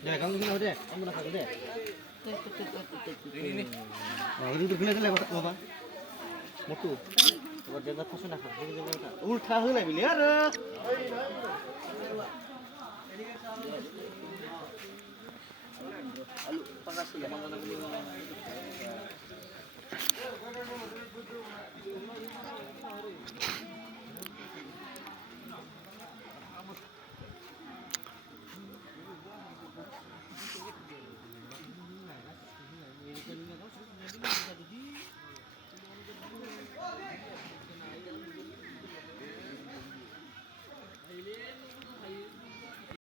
Ya, kamu gini udah, kamu nak udah. Ini. Nah, ini bergelar apa? Motu. Kalau dia tak sudah nak, ini dia. Ulta hulai biliar. Alu, pakas ya, mana nak beli.